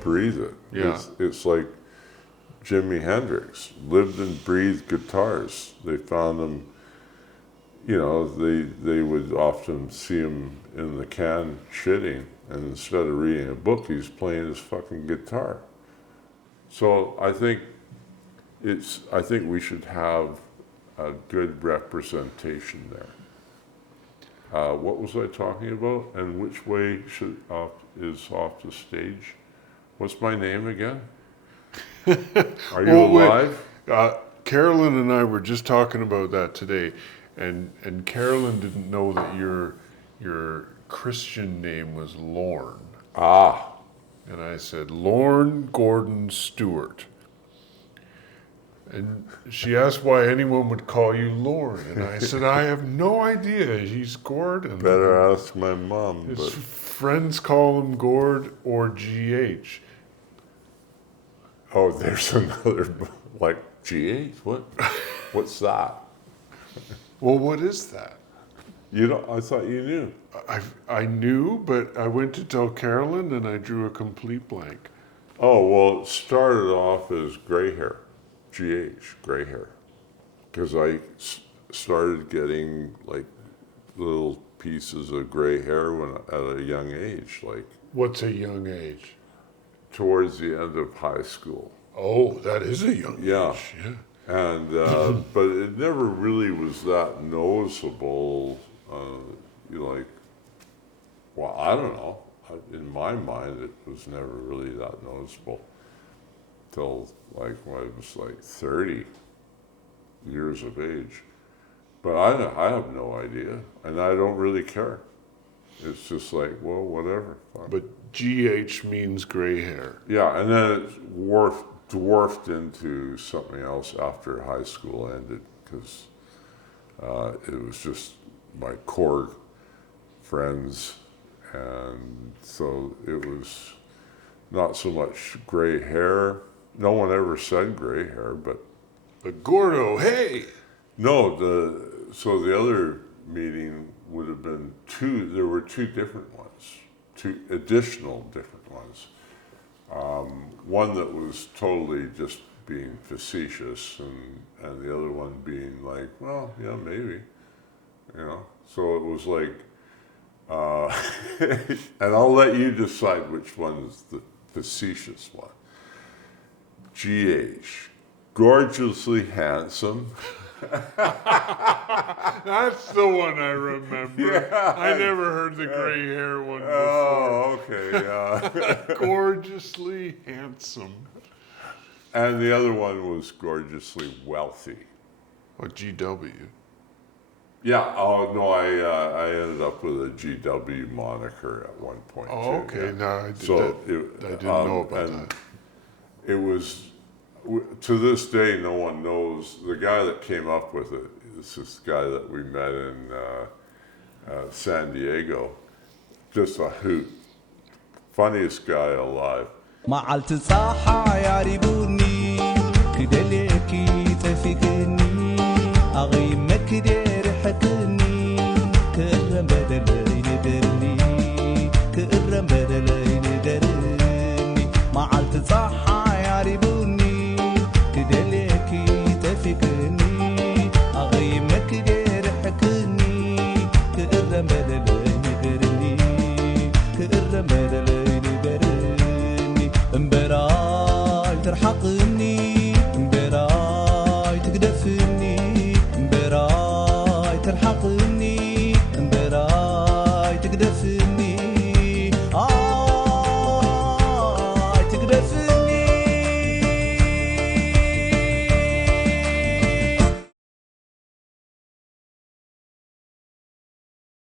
breathe it. Yeah. It's like Jimi Hendrix lived and breathed guitars. They found him, they would often see him in the can shitting, and instead of reading a book, he's playing his fucking guitar. So I think we should have a good representation there. What was I talking about? And which way is off the stage? What's my name again? Are you alive? Carolyn and I were just talking about that today, and Carolyn didn't know that your Christian name was Lorne. Ah. And I said, Lorne Gordon Stewart. And she asked why anyone would call you Lorne. And I said, I have no idea. He's Gord. And better ask my mom. His friends call him Gord or GH. Oh, there's another, like, GH? What's that? Well, what is that? I thought you knew. I knew, but I went to tell Carolyn and I drew a complete blank. Oh, well, it started off as gray hair. GH, gray hair. Because I started getting, like, little pieces of gray hair at a young age. Like, what's a young age? Towards the end of high school. Oh, that is a young age. Yeah. And, but it never really was that noticeable. I don't know. In my mind, it was never really that noticeable till like when I was like 30 years of age. But I have no idea, and I don't really care. It's just like, well, whatever. But GH means gray hair. Yeah, and then it dwarfed into something else after high school ended, because it was just my core friends, and so it was not so much gray hair. No one ever said gray hair, but Gordo, hey! No, so the other meeting would have been there were two different ones, two additional different ones. One that was totally just being facetious, and the other one being like, well, yeah, maybe, So it was like, and I'll let you decide which one is the facetious one. GH, gorgeously handsome. That's the one I remember. Yeah. I never heard the gray hair one before. Oh, okay, yeah. Gorgeously handsome. And the other one was gorgeously wealthy. Oh, GW. Yeah, oh, no, I ended up with a GW moniker at one point, too. Okay, yeah. No, I didn't know about that. It was, to this day, no one knows. The guy that came up with it is this guy that we met in San Diego. Just a hoot. Funniest guy alive. معلت صاحة يعربوني كدليكي تفكني أغيمك دير حكني كأرم بدلين درني كأرم بدلين درني معلت صاحة يعربوني كدليكي تفكني أغيمك دير حكني كأرم بدلين درني كأرم بدلين درني امبراي ترحقني امبراي تقدفني امبراي ترحقني